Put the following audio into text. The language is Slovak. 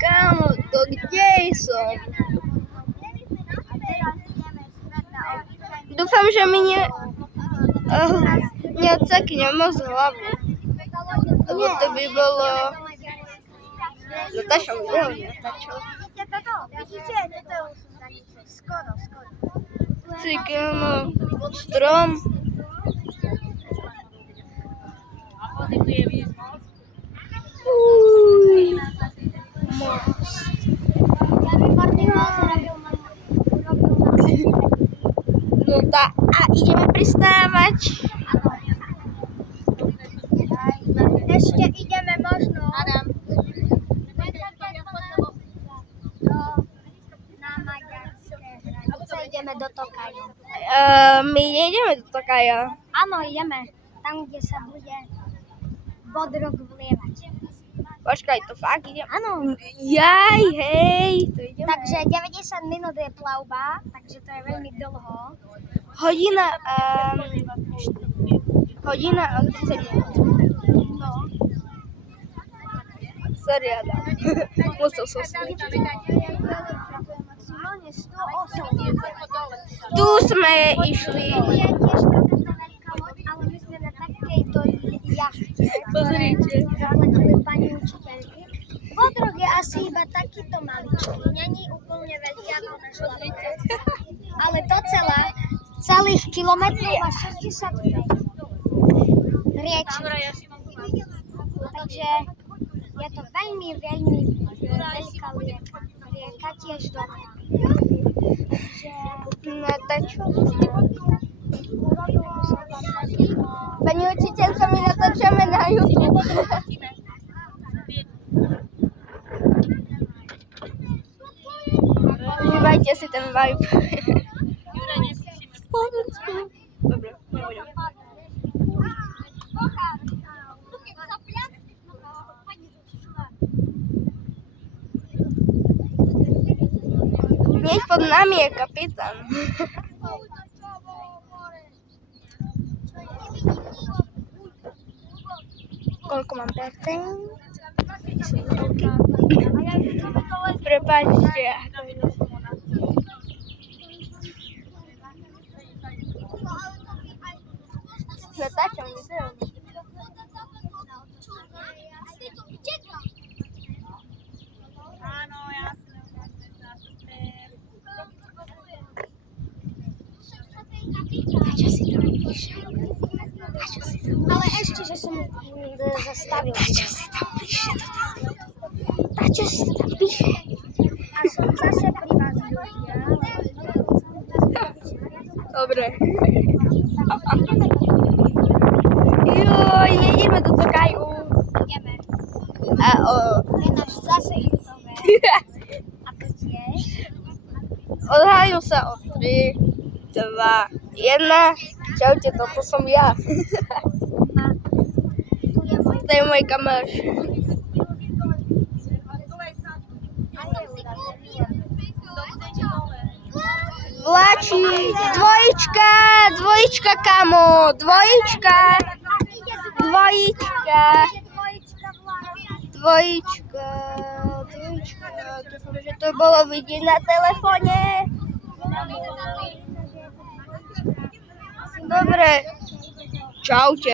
Kámo, to kde som? Dúfam, že mi neodsekne moc hlavu. Lebo to by bolo... Natáčam video, natáčam. Ty kámo, strom. Most. No tá, a ideme pristávať. Ešte ideme možno na maďarské hranice, ideme do Tokaja. My nejdeme do Tokaja. Áno, ideme tam, kde sa bude Bodrog vlievať. Počkaj, to fakt ide? Áno. Jaj, hej, to ideme. Takže 90 minút je plavba, takže to je veľmi dlho. Hodina a 30 minút. No. Sorry, Adam. Musel som si Maximálne 108. Tu sme išli. Tu je tiež takáto veľká loď, ale my sme na takejto jachte, Pozrite. zaplatili pani učiteľky. Bodrog je asi iba takýto maličký, není úplne veľký ako náš Bodrog, ale docela celých kilometrov má 65 riečí. Takže je to veľmi veľká rieka, tiež dobrá. Takže Natáčam. Pani učiteľka, my natáčame na YouTube. Užívajte si ten vibe. Dobre, nebudem. Hneď pod nami je kapitán. Koľko mám percent? Prepáčte. Natáčam video. Áno, jasné. Čo si tam píše? ale ešte, že som zastavil. Čo si tam píše do telefónu? Čo si tam píše? A som zase pri vás ľudia. Dobre. Joj, nejdeme do Tokaju. Ideme. Je náš zase youtuber. A to tiež. Odhajú sa o 3, 2, 1. Čaute, toto som ja. To je môj kamáš. Vláči, dvojička, kamo, dvojička. Dúfam, že to bolo vidieť na telefóne. Dobre, čaute.